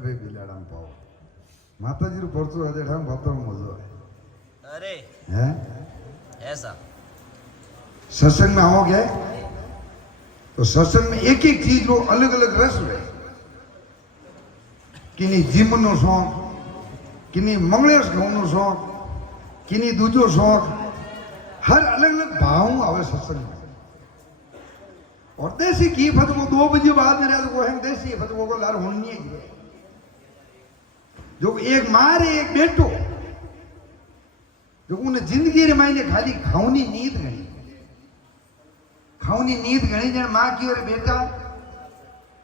भाई बिलाड़ा में पाओ माता जी परसों आज हम बहुत मजो है। अरे हैं ऐसा सत्संग में आओगे तो सत्संग में एक एक चीज रो अलग अलग रस रहे। किनी जिम नो शौक, किनी मंगलेश घऊं नो शौक, किनी दूजो शौक, हर अलग अलग भाव आवे सत्संग में। और देसी की फतवो 2 बजे बाद में रहा तो वो है देसी फतवो को लार होनी है। जो एक मारे एक बेटो जो उन्हें जिंदगी रे मायने खाली खाऊनी नींद गणी, खाऊनी नींद गणी जन मां की और बेटा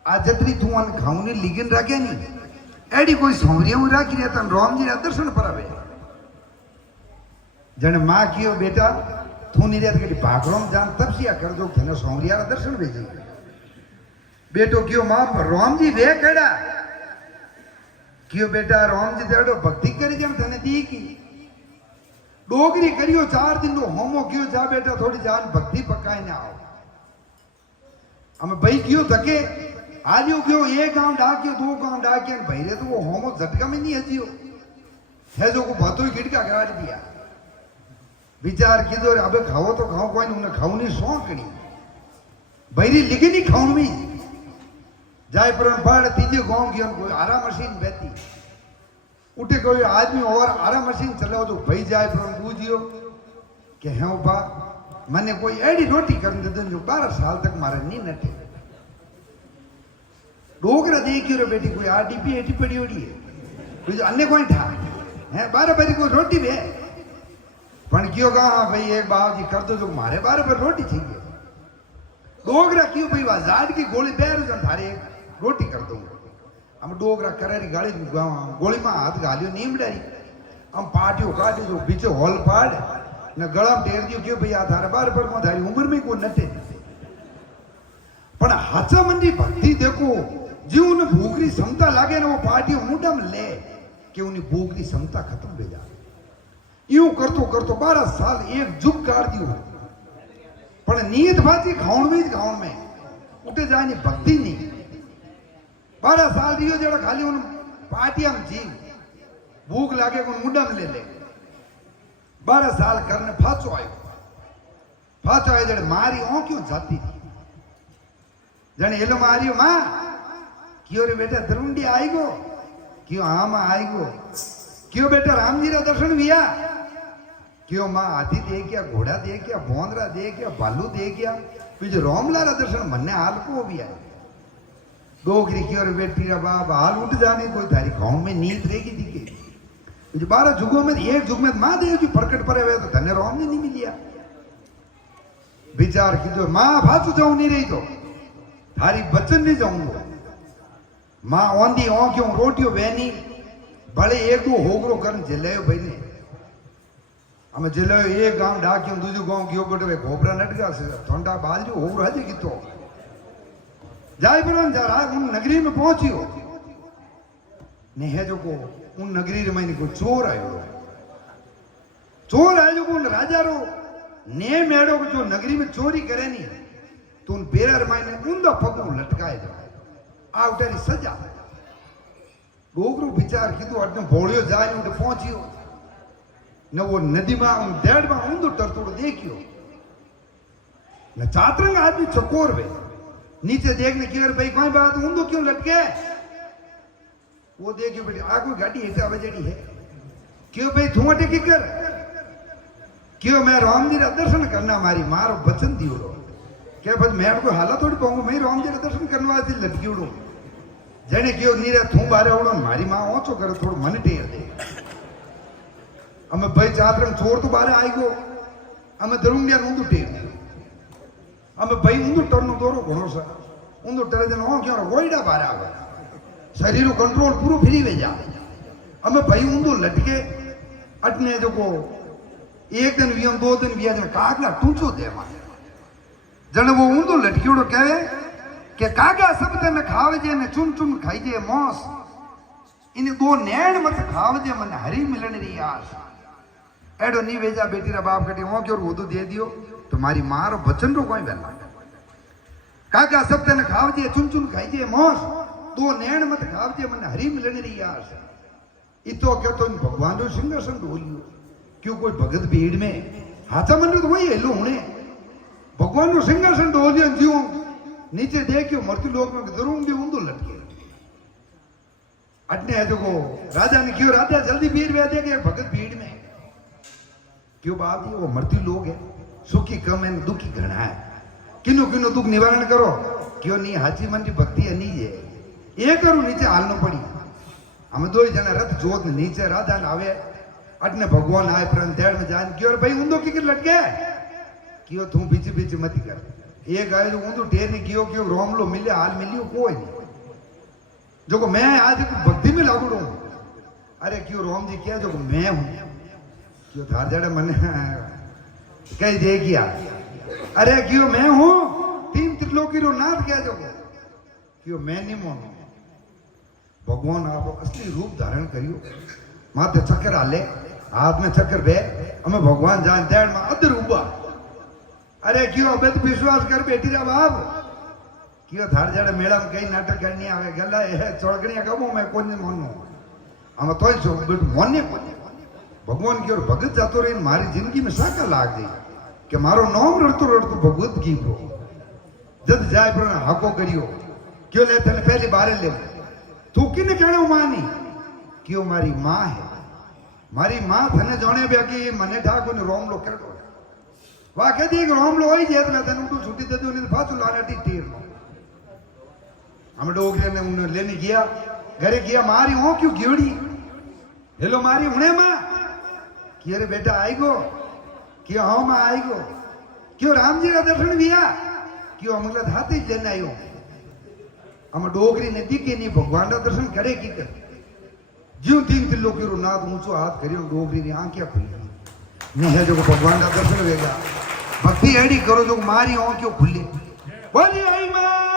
आ जतरी तू अन खाऊनी लिगिन राखे नहीं एडी कोई सौरिया में राखी रहता राम जी दर्शन पर आवे जन मां की और बेटा तू नहीं रहता कि भागड़ो में जान तब सिया कर दो थे सौरिया दर्शन भेजे बेटो क्यों मां राम जी वे कड़ा क्यों बेटा राम जी देड़ो भक्ति करी जम थने दी की डोगरी करियो 4 दिन लो होमो क्यों जा बेटा थोड़ी जान भक्ति पकाए ना आओ हमें भाई क्यों थके आलियो क्यों 1 गांव डाकियो 2 गांव डाकियो भाई रे तो वो होमो झटका में नहीं हजियो है जो को बातों गिड़का गाड़ दिया विचार किधर अबे खाओ तो खाओ कोई उन्हें खाऊ नहीं शौक नहीं भैरी लिखे नहीं खाऊ में जाए पर पहाड़ तीजे गांव की कोई आरा मशीन बहती उठे कोई आदमी और आरा मशीन चलाओ तो भाई जाए पर पूछियो कि है बा मैंने कोई एडी रोटी कर दे जो 12 साल तक मारे नहीं नटे डोगरा देखियो रे बेटी कोई आरडीपी एटी पड़ी ओड़ी है जो अन्य कोई ठा है 12 बजे कोई रोटी बे पण क्यों कहा भाई एक बाबू जी कर दो जो मारे 12 पर रोटी चाहिए डोगरा क्यों भाई बाजार की गोली बैर जन थारे रोटी कर दूंगा हम डोगरा करारी गाड़ी गोली में हाथ गालियो नीम डारी हम पाटियो काटे जो बीचे हॉल पाड़ न गला में टेर दियो क्यों भैया थारे 12 पर में थारी उम्र में कोई नटे पण हाचा मंडी भक्ति देखो जीव ने भूखरी क्षमता लागे ना वो पाटियो मुंडा में ले कि उन्हें भूखरी क्षमता खत्म हो जा यूं करतो करतो 12 साल एक जुग काट दियो पण नींद बाजी खाउण में उठे जाए भक्ति नहीं 12 साल रियो जड़ा खाली उन पाटिया में जी भूख लागे को मुंडा में ले 12 साल करने फाचो आयो जड़े मारी ओ क्यों जाती थी जने एलो मारियो मां क्यों रे बेटा दरुंडी आई गो क्यों हाँ मां आई गो क्यों बेटा राम जी रा दर्शन हुआ क्यों मां हाथी दे क्या घोड़ा दे क्या बोंदरा दे क्या भालू दे क्या बीजो रामलाल दर्शन मन्ने हाल को भी आए डोगरी की और बेटी रा बाप हाल उठ जाने कोई थारी गांव में नींद रहेगी दिखे जो 12 जुगों में एक जुग में मां दे जो प्रकट पर हुए तो धन्य राम ने नहीं मिलिया विचार की जो मां भाचू जाऊं नहीं रही तो थारी बचन नहीं जाऊंगा मां ओंदी ओ क्यों रोटियो बहनी भले एक दो होगरो कर जिले भाई ने हमें जिले एक गांव डाक्यों दूसरो गांव क्यों बटे घोबरा नटका से ठंडा बाल जो होगरो हजे की तो जाय पर जा उन नगरी में पहुंचियो ने है जो को उन नगरी रे में को चोर आयो जो उन राजा रो ने मेड़ो जो नगरी में चोरी करे नहीं तो उन बेरा मायने उंदा पगू लटकाए जो आ उठारी सजा डोगरो विचार कीधो अटने भोड़ियो जाए उठे पहुंचियो न वो नदी में उन डेढ़ में उंदो टरतोड़ देखियो न चातरंग आदमी चकोर वे नीचे देखने की भाई कोई बात उंदो क्यों लटके वो देखियो बेटी आ कोई गाड़ी हेठा बजड़ी है क्यों भाई तू अटे की कर क्यों मैं राम जी रा दर्शन करना मारी मारो बचन दियो रो क्या बस मैं आपको हालत थोड़ी पाऊंगा मैं राम जी रा दर्शन करने वास्ते लटकी उड़ू जने क्यों नीरा थू बारे उड़ो मारी मां ओछो करे थोड़ा मन टेर दे हमें भाई चातरंग चोर तो बारे आई गो हमें दरुंगिया उंदू टेर हमें भाई उंदू टरनो दौरो घणो सा उंदू टरे जन ओ क्यों गोईडा बारे आवे शरीर कंट्रोल पूरो फ्री वे जा हमें भाई उंदू लटके अटने जो को एक दिन वियम 2 दिन विया जन कागला टूचो दे मा जने वो उंदू लटकियोड़ो कहे के कागा सब तने खावे जे ने चुन चुन खाई जे मौस इन 2 नैण मत खावे जे मन हरी मिलन री आस एडो नी वेजा बेटी रा बाप कटे ओ क्यों वो तो दे दियो तुम्हारी मां रो बचन रो कोई वेला काका सब तने खाव जे चुन चुन खाई जे मौस दो नैण मत खावजे मन हरी मिलने रही आस इतो क्या तो भगवान जो सिंहासन डोलियो क्यों कोई भगत भीड़ में हाथा मन तो वही हेलो होने भगवान जो सिंहासन डोलियो जीव नीचे देखियो मृत्यु लोक में जरूर भी ऊंधो लटके अटने है जो को राजा ने क्यों राजा जल्दी भीड़ में दे के भगत भीड़ में क्यों बात ये वो मृत्यु लोग है सुखी कम है दुखी घना है किनो किनो दुख निवारण करो क्यों नहीं हाची मन की भक्ति है नहीं है ये करू नीचे हालनो पड़ी हमें दो ही जना रथ जोत ने नीचे राजा ने आवे अटने भगवान आए प्रन तेड़ में जान क्यों भाई ऊंधो की लट गए क्यों तू बीच बीच मत कर एक आए जो ऊंधो टेर नहीं क्यों क्यों रोमलो मिले हाल मिलियो कोई नहीं जो को मैं आज भक्ति में लागू रहूं अरे क्यों रोम जी क्या जो को मैं हूं क्यों थार जड़े मन कह दे किया अरे क्यों मैं हूं तीन त्रिलोकी रो नाथ क्या जो क्यों मैं नहीं मानो भगवान आप असली रूप धारण करियो माथे चक्कर आले हाथ में चक्कर बे हमें भगवान जान देड़ में अदर उबा अरे क्यों अब तो विश्वास कर बेटी रा बाप क्यों थार जड़े मेला में कई नाटक करनी आवे गला है चौड़कड़िया कमो मैं कौन नहीं मानो हम तो मोने भगवान की ओर भगत जातो रही मारी जिंदगी में साका लाग गई कि मारो नाम रड़तो रड़तो भगवत की ब्रो जद जाए पर हाको करियो क्यों ले तने पहली बारे ले तू किने कहणो मानी क्यों मारी मां है मारी मां थने जाने बे कि मने ठाको ने रोम लो करतो वा कहती कि रोम लो होई जेत मैं तने तू छुट्टी दे दो नहीं फाचू लाना टी तीर नो हम डोगरे ने उन्हें लेने गया घरे गया मारी हो क्यों गियोड़ी हेलो मारी हुने मां कि अरे बेटा आई गो क्यों हाँ मां आई गो क्यों राम जी का दर्शन दिया क्यों हम लोग हाथी लेने आयो हम डोगरी ने दिखे नहीं भगवान का दर्शन करे की कर ज्यों तीन त्रिलोकी रो नाथ ऊंचो हाथ करियो डोगरी ने आंखें खुली नहीं है जो भगवान का दर्शन वेगा भक्ति एडी करो जो मारी हो क्यों खुले बोली आई मां